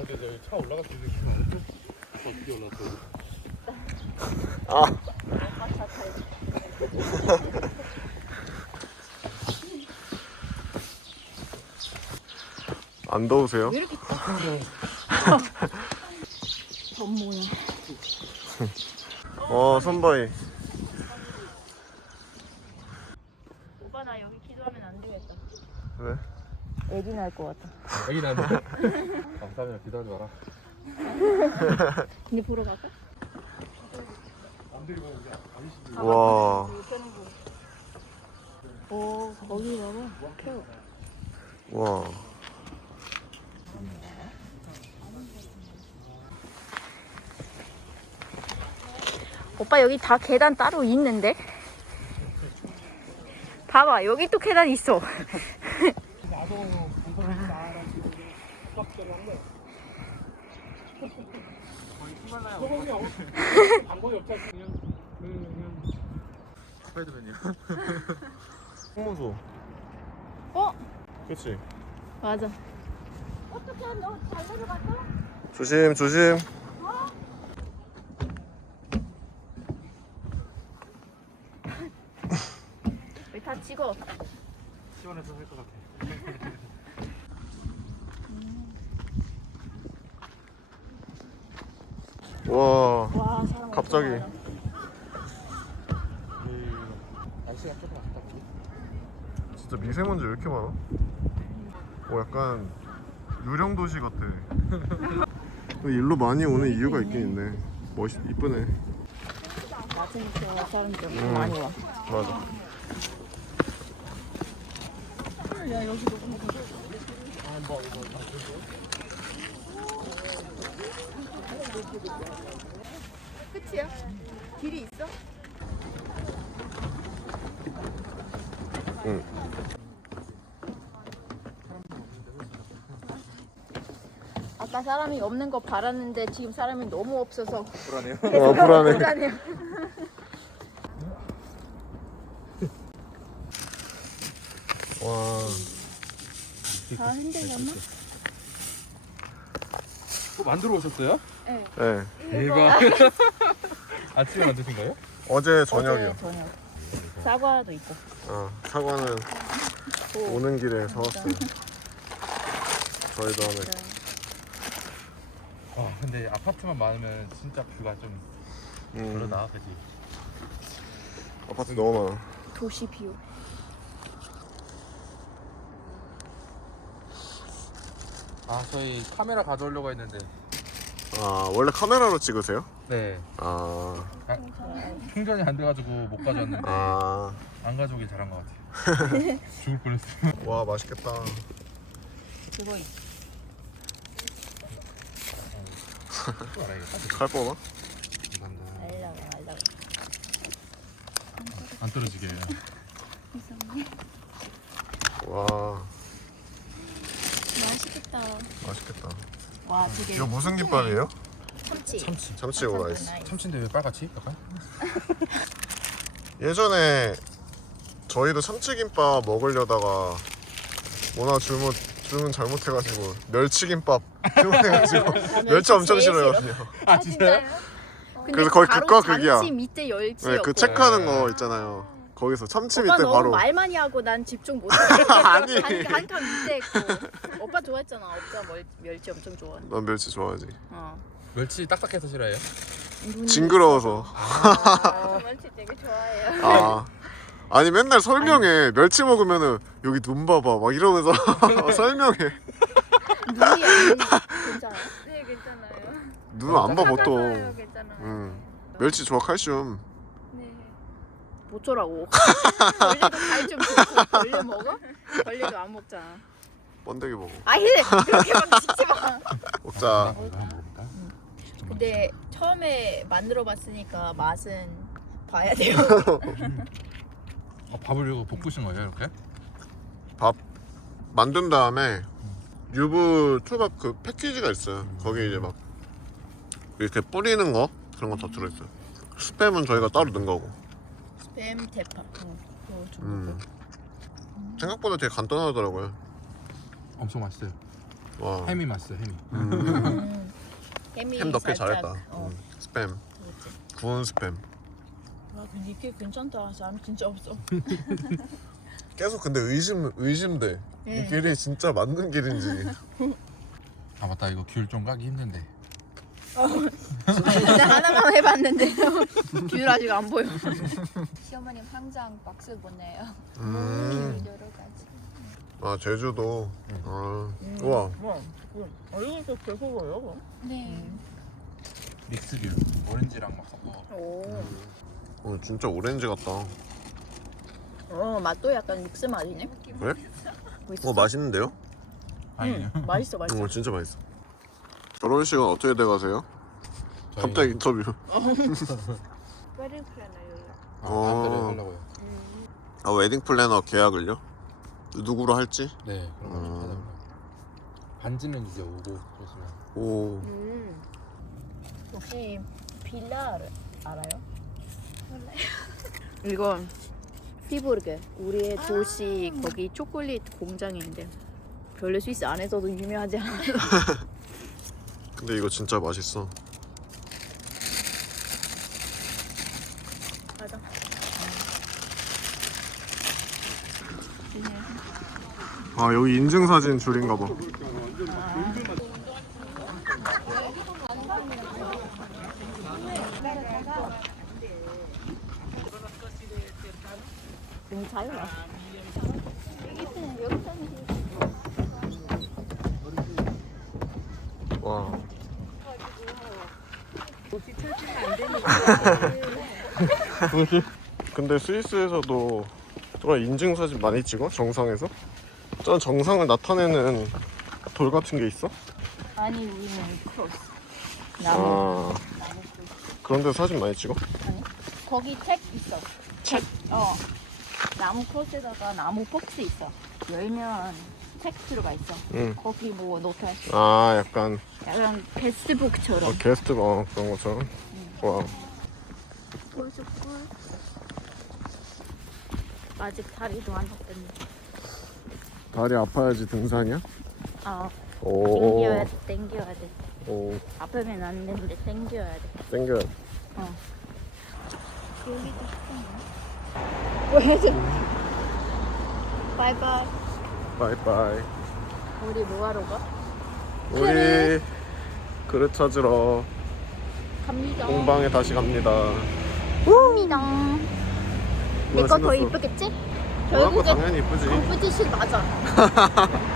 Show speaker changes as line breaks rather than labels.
근데 차 올라갈 때 기분 안 했어? 어떻게 올라갔어?
아. 안 더우세요?
왜 이렇게 따뜻해? 전 뭐야?
선바위.
오빠 나 여기 기도하면 안 되겠다.
왜?
애기 날 것 같아.
애기 나는데? 감사합니다. 기다리지 마라.
근데 보러 갈까?
남들이 보면 그냥 아니시지.
와.
오 거기 봐봐. 표.
와.
오빠 여기 다 계단 따로 있는데? 봐봐 여기 또 계단 있어.
방법이 없잖아. 그냥 스파이더맨이야.
홍문소.
어?
그치?
맞아. 어떻게 너 잘 내려갔어?
조심 조심.
왜 다 찍어?
시원해서 할 것 같아.
와.
와 사람
갑자기.
엄청 많아.
날씨가 조금 아쉽다.
진짜 미세먼지 왜 이렇게 많아? 약간 유령 도시 같아. 일로 많이 오는 이유가 있긴 있네. 이쁘네.
낮으니까 사람이 좀 많이 와.
맞아.
야 여기 너무 끝이야? 길이 있어?
응.
아까 사람이 없는 거 바랐는데 지금 사람이 너무 없어서
불안해요.
불안해.
불안해요.
와.
다 흔들렸나?
만들어 오셨어요?
네.
네.
대박. 아침에 만드신 거예요?
어제 저녁이요.
어제 저녁. 사과도 있고.
사과는 오는 길에 사왔어요. 저희도 하나.
근데 아파트만 많으면 진짜 뷰가 좀 그러다, 그지?
아파트 너무 많아.
도시 뷰.
저희 카메라 가져오려고 했는데.
원래 카메라로 찍으세요?
네. 충전이 안 돼가지고 못 가져왔는데 안 가져오길 잘한 것 같아요. 죽을 뻔했어요.
와, 맛있겠다.
그거 있어.
칼 뽑아?
알라고.
안 떨어지게.
와,
맛있겠다.
맛있겠다.
와 되게.
이거 무슨 김밥이에요?
참치.
참치고 나이스.
참치인데 왜 빨갛지? 약간?
예전에 저희도 참치김밥 먹으려다가 뭐나 주문 잘못해가지고 멸치김밥 주문해가지고 멸치 엄청 싫어요.
아 진짜요?
그래서 거의 극과 극이야.
참치 밑에 열치였고.
네, 그 체크하는 거 있잖아요. 거기서 참치
오빠
밑에
너무
바로.
말 많이 하고 난 집중 못해.
아니.
한칸 밑에 있고. 오빠 좋아했잖아. 오빠 멸치 엄청 좋아해.
난 멸치 좋아하지.
멸치 딱딱해서 싫어해요?
징그러워서.
멸치 되게 좋아해요.
아니 맨날 설명해. 멸치 먹으면은 여기 눈 봐봐 막 이러면서 설명해.
눈이 안 괜찮아요? 네 괜찮아요.
눈 안 봐 보통.
괜찮아요.
멸치 좋아 칼슘.
네. 뭐쩌라고? 벌레도 갈좀 줘. 벌레 먹어? 벌레도 안 먹잖아.
번데기 먹어.
아니 그렇게 막 짓지 마.
먹자.
먹어볼까?
근데 처음에 만들어 봤으니까 맛은 봐야 돼요.
밥을 이거 볶으신 거예요, 이렇게?
밥 만든 다음에 유부 초밥 그 패키지가 있어요. 거기 이제 막 이렇게 뿌리는 거 그런 거 다 들어있어요. 스팸은 저희가 따로 넣은 거고.
스팸 대파.
생각보다 되게 간단하더라고요.
엄청 맛있어요.
와.
햄이 맛있어 햄이.
햄이
햄 넣기
살짝,
잘했다.
어.
스팸.
그렇지.
구운 스팸.
아 근데 이게 괜찮다. 사람 진짜 없어.
계속 근데 의심돼. 이 길이 진짜 맞는 길인지.
아 맞다 이거 귤 좀 까기 힘든데.
나 하나만 해봤는데 귤 아직 안 보여.
시어머님 항상 박스 보내요. 여러 가지.
아 제주도. 아. 우와.
이것도 배고파요 그럼?
네.
믹스 귤 오렌지랑 막 섞어.
어, 진짜 오렌지 같다.
맛도 약간 믹스 맛이네.
그래?
맛있어?
맛있는데요?
아니에요.
맛있어.
진짜 맛있어. 결혼식은 어떻게 돼가세요? 갑자기 인터뷰.
웨딩 플래너요.
어.
하려고요.
아 웨딩 플래너 계약을요? 누구로 할지?
네 그런 거좀 받아보려고. 반지는 이제 오고 그러시면.
오.
혹시 빌라 알아요? 이건 피부르게 우리의 도시 거기 초콜릿 공장인데 별로 스위스 안에서도 유명하지 않아요.
근데 이거 진짜 맛있어.
맞아.
아 여기 인증사진 줄인가 봐.
너무 자유라.
와. 근데 스위스에서도 정말 인증사진 많이 찍어? 정상에서? 저 정상을 나타내는 돌 같은 게 있어?
아니 우리는 크로스.
아. 그런데 사진 많이 찍어?
거기 책 있어. 책. 나무 크로스에다가 나무 박스 있어. 열면 책 들어가 있어.
응.
거기 뭐 노트할 수.
아 약간
게스트북처럼.
게스트 그런 것처럼. 와.
꿀. 아직 다리도 안 닿았네.
다리 아파야지 등산이야?
땡겨야
오.
돼, 땡겨야 돼.
오.
아프면 안 되는데 땡겨야 돼.
땡겨.
보여줘. 바이바이.
바이바이.
우리 뭐하러 가?
우리 그릇 찾으러
갑니다.
공방에 다시 갑니다.
갑니다. 내 거 더
신났어.
이쁘겠지?
너가 거
결국엔
당연히 이쁘지.
이쁘지 맞아.